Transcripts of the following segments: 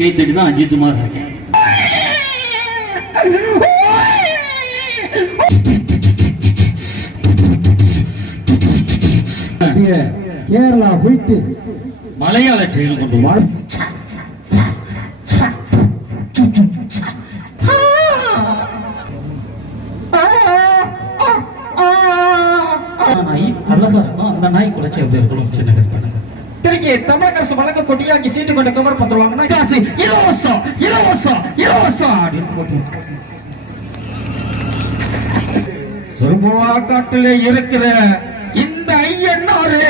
கை தட்டி தான் அஜித் குமார் இருக்கேன் கேரளா போயிட்டு மலையாள ட்ரெயின் கொண்டு வா. நாய் அழகா இருக்கும். அந்த நாய் குறைச்சி எப்படி இருக்கணும். சின்ன கற்பனை திருச்சி தமிழக அரசு வழங்க கொட்டியாக்கி சீட்டு கொண்டு கவர் பத்து இலவசம் இலவசம் இலவசம் அப்படின்னு போட்டு காட்டிலே இருக்கிற இந்த ஐயன்னாரு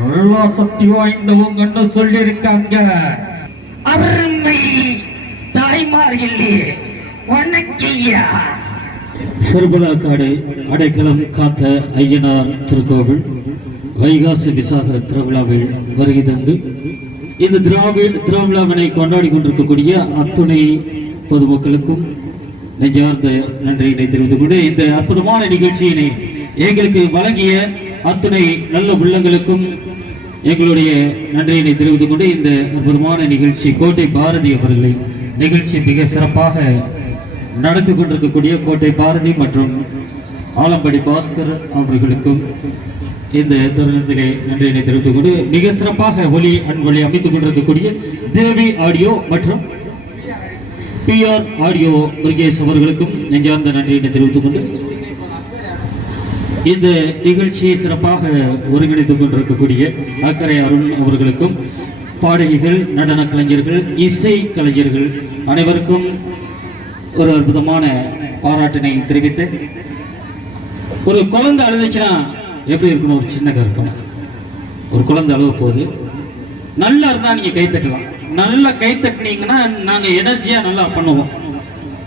நல்லா சக்தி வாய்ந்தவங்கன்னு சொல்லியிருக்காங்க. அருமை தாய்மார்களே வணக்கியா. காடு அடைக்கலம் காத்த ஐயனார் திருக்கோவில். வைகாசி விசாக திருவிழாவில் வருகை தந்து இந்த திராவிட திருவிழாவினை கொண்டாடி கொண்டிருக்கக்கூடிய அத்துணை பொதுமக்களுக்கும் நெஞ்சார்ந்த நன்றியினை தெரிவித்துக் கொண்டு இந்த அற்புதமான நிகழ்ச்சியினை எங்களுக்கு வழங்கிய அத்துணை நல்ல உள்ளங்களுக்கும் எங்களுடைய நன்றியினை தெரிவித்துக் கொண்டு இந்த அற்புதமான நிகழ்ச்சி கோட்டை பாரதி அவர்களை நிகழ்ச்சி மிக சிறப்பாக நடத்தி கொண்டிருக்கக்கூடிய கோட்டை பாரதி மற்றும் ஆலம்படி பாஸ்கர் அவர்களுக்கும் இந்த தருணத்திலே நன்றியினை தெரிவித்துக் கொண்டு மிக சிறப்பாக ஒலி அன்பொலி அமைத்துக் கொண்டிருக்கக்கூடிய தேவி ஆடியோ மற்றும் பி ஆர் ஆடியோ முருகேஷ் அவர்களுக்கும் நெஞ்சார்ந்த நன்றியினை தெரிவித்துக் கொண்டு இந்த நிகழ்ச்சியை சிறப்பாக ஒருங்கிணைத்துக் கொண்டிருக்கக்கூடிய அக்கறை அருண் அவர்களுக்கும் பாடகிகள் நடன கலைஞர்கள் இசை கலைஞர்கள் அனைவருக்கும் ஒரு அற்புதமான பாராட்டினை தெரிவித்து ஒரு குழந்தை அழுதுச்சுன்னா எப்படி இருக்கணும் ஒரு சின்ன கற்பனை ஒரு குழந்தை அழுவ போகுது. நல்லா இருந்தால் நீங்கள் கை தட்டலாம். நல்லா கை நாங்கள் எனர்ஜியாக நல்லா பண்ணுவோம்.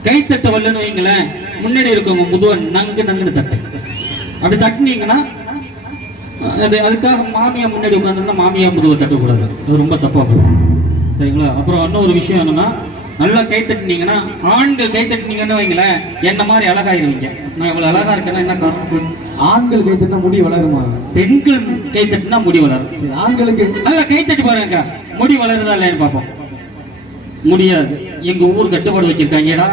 கை தட்ட வரலன்னு வைங்களேன் முன்னாடி இருக்கவங்க முதுவன் நங்கு நங்குன்னு தட்டு. அப்படி தட்டினீங்கன்னா அது அதுக்காக மாமியா முன்னாடி உட்காந்துருந்தா மாமியா முதுவை தட்டக்கூடாது. அது ரொம்ப தப்பாக போகும். சரிங்களா? அப்புறம் இன்னொரு விஷயம் என்னன்னா நல்லா கை தட்டினீங்கன்னா ஆண்கள் கை தட்டினீங்கன்னு வைங்களேன் என்ன மாதிரி அழகாயிருவீங்க? நான் இவ்வளவு அழகா இருக்கேன்னா என்ன காரணம்? ஆண்கள் கை தட்டினா முடி வளருமா? பெண்கள் கை தட்டினா முடி வளரும். ஆண்களுக்கு நல்லா கை தட்டி பாருங்க. முடி வளருதா இல்லைன்னு பார்ப்போம். முடியாது. எங்க ஊர் கட்டுப்பாடு வச்சிருக்காங்கடா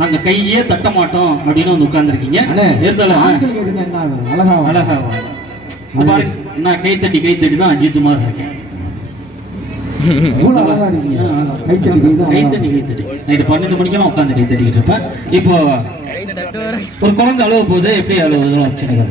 நாங்க கையே தட்ட மாட்டோம் அப்படின்னு வந்து உட்கார்ந்துருக்கீங்க. இருந்தாலும் அழகா. அழகா பாருங்க. நான் கை தட்டி கை தட்டி தான் அஜித் குமார் இருக்கேன். நைட்டு பன்னெண்டு மணிக்கெல்லாம் உட்காந்து கை தட்டிக்கிட்டு இருப்பேன். இப்போ ஒரு குழந்தை அழுவ போது எப்படி அழுவுதுன்னு ஒரு சின்ன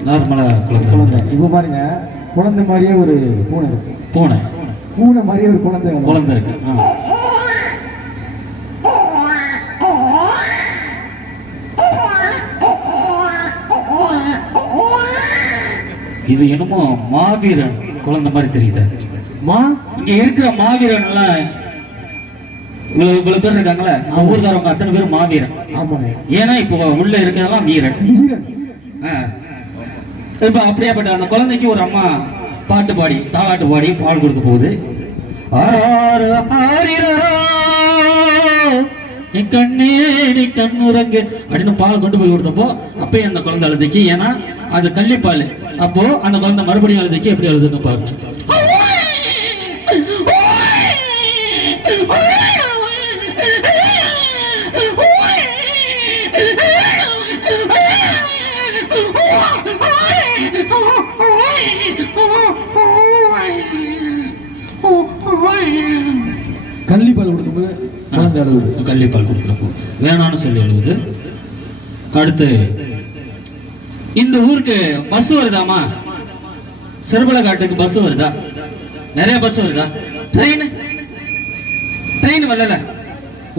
கதை. நார்மலா நார்மலா குழந்தை. குழந்தை. இப்ப பாருங்க குழந்தை மாதிரியே ஒரு பூனை இருக்கு. பூனை. பூனை மாதிரியே ஒரு குழந்தை. குழந்தை இருக்கு. ஆ. இது என்னமோ மாவீரன் குழந்தை மாதிரி தெரியுது? மா? இங்க இருக்கிற மாவீரன் எல்லாம் இவ்வளவு இவ்வளவு பேர் இருக்காங்களே ஊர்காரவங்க அத்தனை பேர் மாவீரன். ஆமாண்ணே ஏன்னா இப்போ உள்ள இருக்கிறதெல்லாம் வீரன். இப்போ அப்படியாப்பட்ட அந்த குழந்தைக்கு ஒரு அம்மா பாட்டு பாடி தாளாட்டு பாடி பால் கொடுக்க போகுது. ஆராரு கண்ணே நீ கண்ணுறங்கு அப்படின்னு பால் கொண்டு போய் கொடுத்தப்போ அப்பயும் அந்த குழந்தை அழுதுச்சு. ஏன்னா அது கள்ளிப்பால். அப்போ அந்த குழந்தை மறுபடியும் அழுதுச்சு எப்படி அழுதுன்னு பாருங்க. கொடுக்கும்போது குழந்தை அழுகுது கள்ளிப்பால் கொடுக்குறப்போ. வேணாம்னு சொல்லி எழுது அடுத்து இந்த ஊருக்கு பஸ் வருதாமா சிறுபலகாட்டுக்கு பஸ் வருதா? நிறைய பஸ் வருதா? ட்ரெயின் ட்ரெயின் வரல.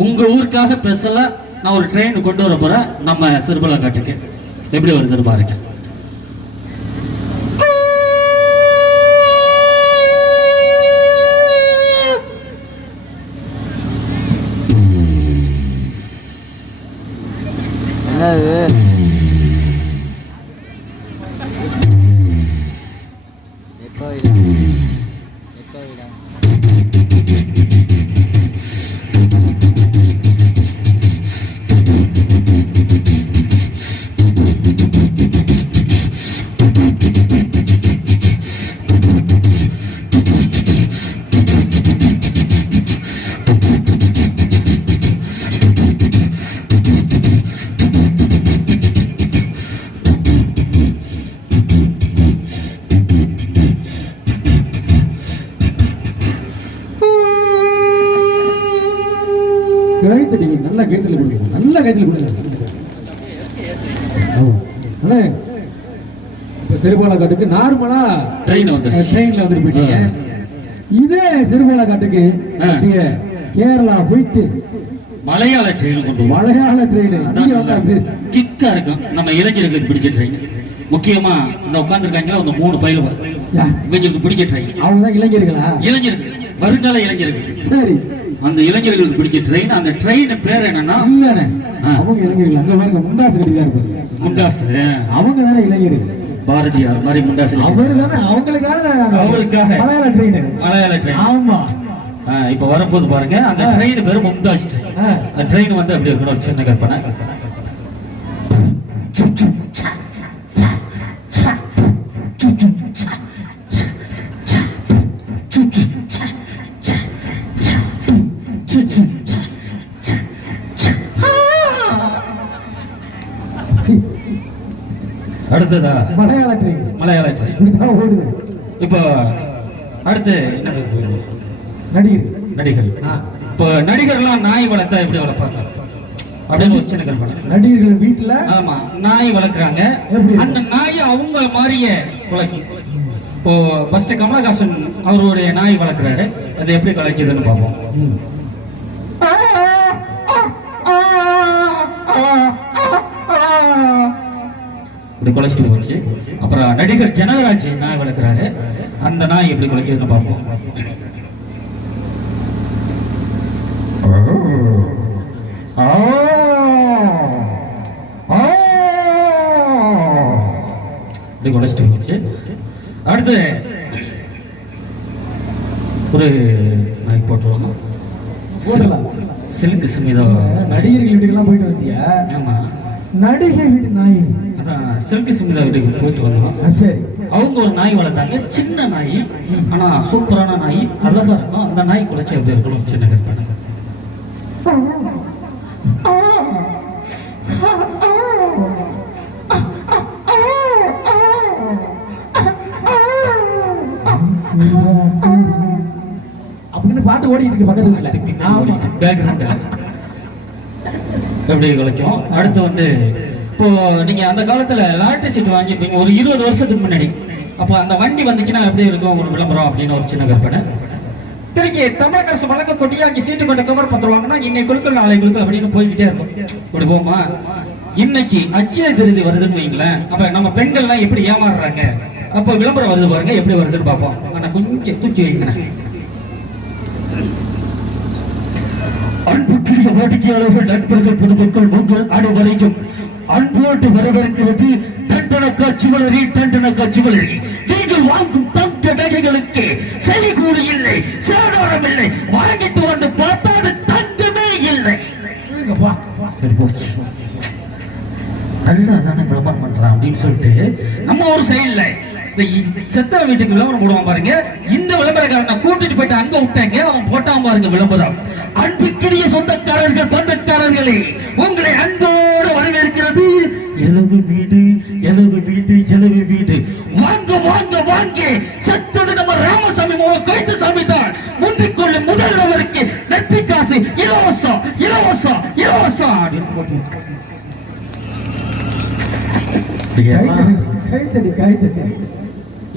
உங்க ஊருக்காக ஸ்பெஷலா நான் ஒரு ட்ரெயின் கொண்டு வர போறேன். நம்ம சிறுபலகாட்டுக்கு எப்படி வருதுன்னு பாருங்க. சிறுபாலக்காட்டுக்கு நார்மலா ட்ரெயின் வந்து ட்ரெயின்ல வந்துட்டு போயிட்டீங்க. இதே சிறுபாலக்காட்டுக்கு கேரளா போயிட்டு மலையாள ட்ரெயின் கொண்டு. மலையாள ட்ரெயின் கிக்கா இருக்கும். நம்ம இளைஞர்களுக்கு பிடிச்ச ட்ரெயின் முக்கியமா இந்த உட்காந்துருக்காங்களா அந்த மூணு பயில இவங்களுக்கு பிடிச்ச ட்ரெயின் அவங்க தான் இளைஞர்களா? இளைஞர்கள். வருங்கால இளைஞர்கள். சரி. அந்த இளைஞர்களுக்கு பிடிச்ச ட்ரெயின் அந்த ட்ரெயின் பேர் என்னன்னா. அவங்க இளைஞர்கள். அங்க பாருங்க முண்டாசு கட்டிதான் இருப்பாங்க முண்டாஸ் அவங்க தானே இளைஞர்கள். பாரதியார் மாதிரி முண்டாஸ் அவர் தானே அவங்களுக்காக அவருக்காக. மலையாள ட்ரெயின் மலையாள ட்ரெயின் ஆமா. இப்ப வரும்போது பாருங்க அந்த. ட்ரெயின் பேரு மும்தாஜ் ட்ரெயின். அந்த ட்ரெயின் வந்து அப்படி இருக்கணும் ஒரு சின்ன கற்பனை. அடுத்ததா? மலையாள ட்ரெயின் மலையாள ட்ரெயின் ஓடுது. இப்போ அடுத்து என்னத்துக்கு போயிருவோம் நடிகர். நடிகர். இப்போ நடிகர்லாம் நாய் வளர்த்தா எப்படி வளர்ப்பாங்க? அப்படின்னு ஒரு சின்ன கற்பனை. நடிகர்கள் வீட்டுல ஆமா நாய் வளர்க்குறாங்க? அந்த நாய் அவங்க மாதிரியே குலைக்கும் இப்போ ஃபர்ஸ்ட் கமலஹாசன் அவருடைய நாய் வளர்க்குறாரு. அது எப்படி கலைக்குதுன்னு பார்ப்போம். இப்படி குலைச்சிட்டு போச்சு. அப்புறம் நடிகர் ஜனகராஜ் நாய் வளர்க்குறாரு அந்த நாய் எப்படி குலைக்குதுன்னு பார்ப்போம். இப்படி குலைச்சிட்டு போச்சு. அடுத்து ஒரு நாய் போட்டுருவோம். சிலுக்கு சுமிதா. நடிகர்கள் வீட்டுக்கெல்லாம் போயிட்டு வந்தியா? ஆமா. நடிகை வீட்டு நாய். சில்கி சுமிதா வீட்டுக்கு போயிட்டு வந்தோம். சரி. அவங்க ஒரு நாய் வளர்த்தாங்க. சின்ன நாய். ஆனா சூப்பரான நாய் அழகா இருக்கும். அந்த நாய் குலைச்சி எப்படி இருக்கணும் சின்ன கற்பனை அப்படின்னு பாட்டு ஓடிட்டு இருக்கு பக்கத்துல பேக்ரவுண்ட் எப்படி குலைக்கும். அடுத்து வந்து இப்போ நீங்க அந்த காலத்துல லாட்டரி சீட் வாங்கியிருப்பீங்க. ஒரு இருபது வருஷத்துக்கு முன்னாடி. அப்போ அந்த வண்டி வந்துச்சுன்னா எப்படி இருக்கும்? உங்களுக்கு விளம்பரம் அப்படின்னு ஒரு சின்ன கற்பனை. திருக்கி தமிழக அரசு வழங்க கொட்டியாக்கி சீட்டு கொண்ட கவர் பத்துருவாங்கன்னா இன்னைக்கு குழுக்கள் நாளை குழுக்கள் அப்படின்னு போய்கிட்டே இருக்கும். இப்படி போமா இன்னைக்கு அச்சய திருதி வருதுன்னு வைங்களேன். அப்ப நம்ம பெண்கள்லாம் எப்படி ஏமாறுறாங்க? அப்போ விளம்பரம் வருது பாருங்க எப்படி வருதுன்னு பார்ப்போம். ஆனா கொஞ்சம் தூக்கி வைங்களேன் அன்புக்குரிய வாடிக்கையாளர்கள் நண்பர்கள் பொதுமக்கள் உங்கள் அனைவரையும் அன்போடு வரவேற்கிறது தண்டனக்கா சிவலரி தண்டனக்கா சிவலரி நீங்கள் வாங்கும் தங்க நகைகளுக்கு செய்கூலி இல்லை சேதாரம் இல்லை. வாங்கிட்டு வந்து பார்த்தால் அது தங்கமே இல்லை. நல்லா தானே விளம்பரம் பண்றான் அப்படின்னு சொல்லிட்டு நம்ம ஒரு சைடுல இந்த வீட்டுக்கு விளம்பரம் போடுவான் பாருங்க. இந்த விளம்பரக்காரனை கூட்டிட்டு போயிட்டு அங்க விட்டாங்க. அவன் போட்டான் பாருங்க விளம்பரம். அன்புக்கிரிய சொந்தக்காரர்கள் பந்தக்காரர்களே உங்களை அன்போடு வரவேற்கிறது. எனது வீடு எனது வீடு எனது வீடு. வாங்க வாங்க வாங்க. செத்தது நம்ம ராமசாமி மோகன் கைத்து சாமி தான். முந்திக் கொள்ளும் முதல் நபருக்கு நெத்தி காசு இலவசம் இலவசம் இலவசம். அப்படின்னு போட்டு கைத்தடி கைத்தடி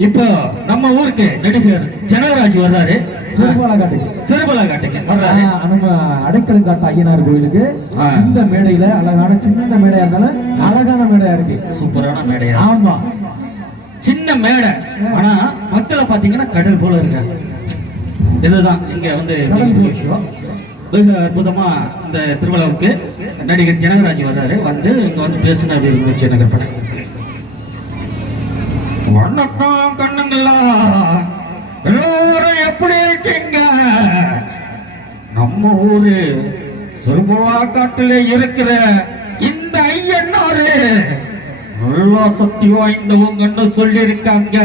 இப்போ நம்ம ஊருக்கு நடிகர் ஜனகராஜ் வர்றாரு. சிறுபாலக்காட்டுக்கு சிறுபலா காட்டுக்கு வர்றாரு நம்ம அடைக்கலம் காத்த ஐயனார் கோயிலுக்கு. இந்த மேடையில அழகான சின்ன மேடையா இருந்தாலும் அழகான மேடையா இருக்கு. சூப்பரான மேடையா ஆமா. சின்ன மேடை. ஆனா மக்களை பாத்தீங்கன்னா கடல் போல இருக்காரு இதுதான் இங்க வந்து. விஷயம். வெகு அற்புதமா இந்த திருவிழாவுக்கு நடிகர் ஜனகராஜ் வர்றாரு. வந்து இங்க வந்து பேசுன அப்படி இருக்கு சின்ன கற்பனை வணக்கம் கண்ணுங்களா எல்லாரும் எப்படி இருக்கீங்க? நம்ம ஊரு சிறுபுழா காட்டிலே இருக்கிற இந்த ஐயன்னாரு நல்லா சக்தி வாய்ந்தவங்கன்னு சொல்லியிருக்காங்க.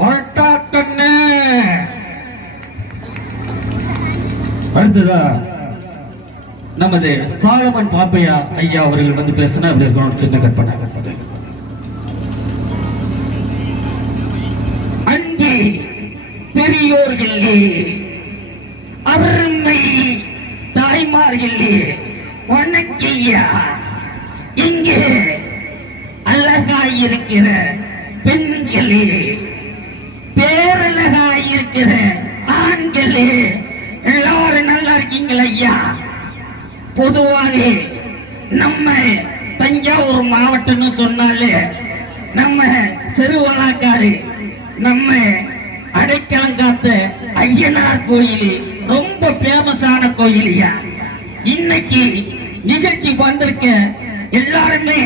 வரட்டா கண்ணு. அடுத்ததா நமது சாலமன் பாப்பையா ஐயா அவர்கள் வந்து பேசினா அப்படி இருக்கணும் சின்ன கற்பனை. பெரியோர்களே அருமை தாய்மார்களே வணக்கையா இங்கே அழகாயிருக்கிற பெண்களே பேரழகாயிருக்கிற ஆண்களே எல்லாரும் நல்லா இருக்கீங்களா ஐயா? பொதுவாகவே நம்ம தஞ்சாவூர் மாவட்டம்னு சொன்னாலே நம்ம சிறுவலாக்காடு நம்ம அடைக்கலம் காத்த ஐயனார் கோயில் ரொம்ப பேமஸான கோயிலையா இன்னைக்கு நிகழ்ச்சி வந்திருக்க எல்லாருமே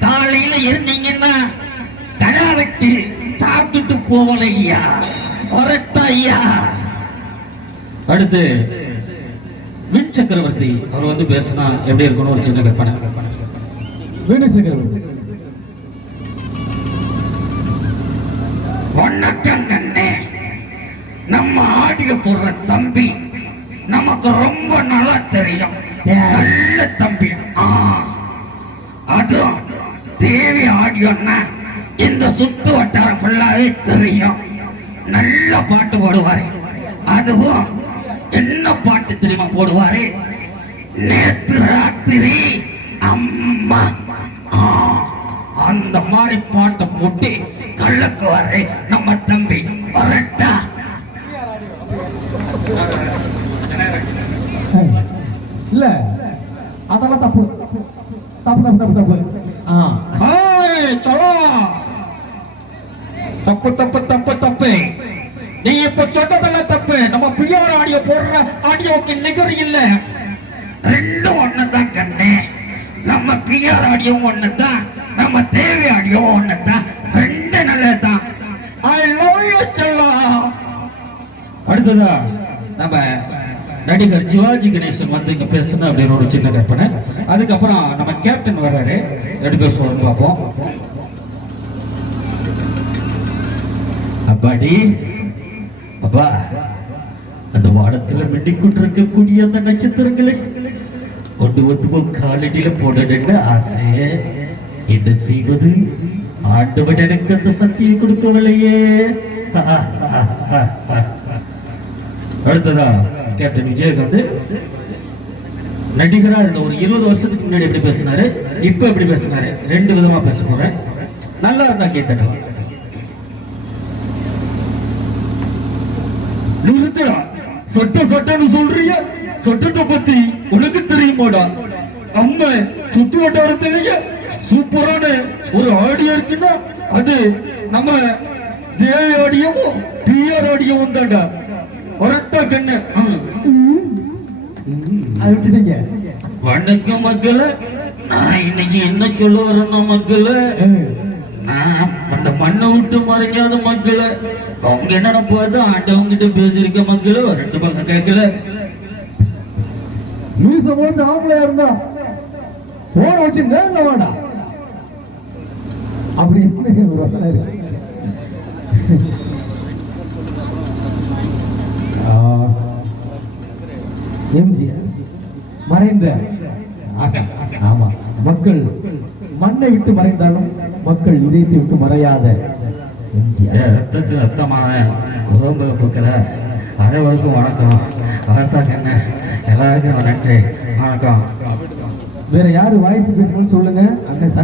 காலையில இருந்தீங்கன்னா கடா வெட்டி சாப்பிட்டுட்டு போவல ஐயா வரட்டா ஐயா. அடுத்து வின் சக்கரவர்த்தி அவர் வந்து பேசினா எப்படி இருக்கணும் ஒரு சின்ன கற்பனை. வேணுசேகர் வணக்கம் கண்ணே நம்ம ஆடியோ போடுற தம்பி நமக்கு ரொம்ப நல்லா தெரியும். நல்ல தம்பி. ஆ. அதுவும் தேவி ஆடியோன்னா இந்த சுத்து வட்டாரம் ஃபுல்லாவே தெரியும். நல்ல பாட்டு போடுவாரு. அதுவும் என்ன பாட்டு தெரியுமா போடுவாரு? நேத்து ராத்திரி அம்மா. ஆ, அந்த மாதிரி பாட்டை போட்டு கள்ளக்குவாரு நம்ம தம்பி. வரட்டா. இல்ல. அதெல்லாம் தப்பு. தப்பு தப்பு தப்பு தப்பு. தப்பு தப்பு தப்பு தப்பு. நீ இப்ப சொன்னதெல்லாம் தப்பு. நம்ம பிரியார் ஆடியோ போடுற ஆடியோக்கு நிகர் இல்ல. ரெண்டும் ஒண்ணுதான் கண்ணே. நம்ம பிஆர் ஆடியோ ஒண்ணுதான். நம்ம தேவி ஆடியோ ஒண்ணுதான். ரெண்டு நல்லதுதான். ஐ லவ் யூ செல்லா அடுத்ததா? நம்ம நடிகர் சிவாஜி கணேசன் வந்து இங்க பேசணும் அப்படின்னு ஒரு சின்ன கற்பனை. அதுக்கப்புறம் நம்ம கேப்டன் வர்றாரு. எப்படி சொல்லணும் பார்ப்போம். அப்பாடி அப்பா அந்த வானத்துல மின்னிக்கொண்டு இருக்கக்கூடிய அந்த நட்சத்திரங்களை ஒன்று ஒன்று காலடியில போடணும்னு ஆசை? என்ன செய்வது? ஆண்டவன் எனக்கு அந்த சக்தியை கொடுக்கவில்லையே. அடுத்ததா கேப்டன் விஜயகாந்த். நடிகரா இருந்த ஒரு இருபது வருஷத்துக்கு முன்னாடி எப்படி பேசினாரு? இப்ப எப்படி பேசினாரு? ரெண்டு விதமா பேச போறேன். நல்லா இருந்தா கேத்தட்டலாம் நிறுத்துடா. சொட்ட சொட்டன்னு சொல்றீங்க சொட்டத்தை பத்தி உனக்கு தெரியுமாடா. நம்ம சுற்று வட்டாரத்திலேயே சூப்பரான ஒரு ஆடியோ இருக்குன்னா அது நம்ம தேவி ஆடியோவும் பிஆர் ஆடியோவும் தான்டா. ஒரட்டா கண்ணு. ம். அது விட்டுட்டீங்க. வணக்கம் மக்களே நான் இன்னைக்கு என்ன சொல்ல வரேன்னா மக்களே நான் அந்த மண்ணை விட்டு மறைக்காத மக்களே அவங்க என்ன பார்த்து ஆண்டவங்க கிட்ட பேசியிருக்க மக்களே ரெண்டு பக்கம் கேட்கல. மீச போச்சு ஆம்பளையா இருந்தா போன வச்சு நேர்ல வாடா. அப்படி ஒரு வசனம் இருக்கு ஆ, எம்ஜிஆர் மறைந்த ஆமா. மக்கள் மண்ணை விட்டு மறைந்தாலும் மக்கள் இதயத்தை விட்டு மறையாத ரத்தத்தில் ரத்தமான உடம்பு பூக்கிற அனைவருக்கும் வணக்கம். வணக்கம் என்ன எல்லாருக்கும் நன்றி. வணக்கம். வேற யாரு வாய்ஸ் பேசணும்னு சொல்லுங்க? அண்ணன்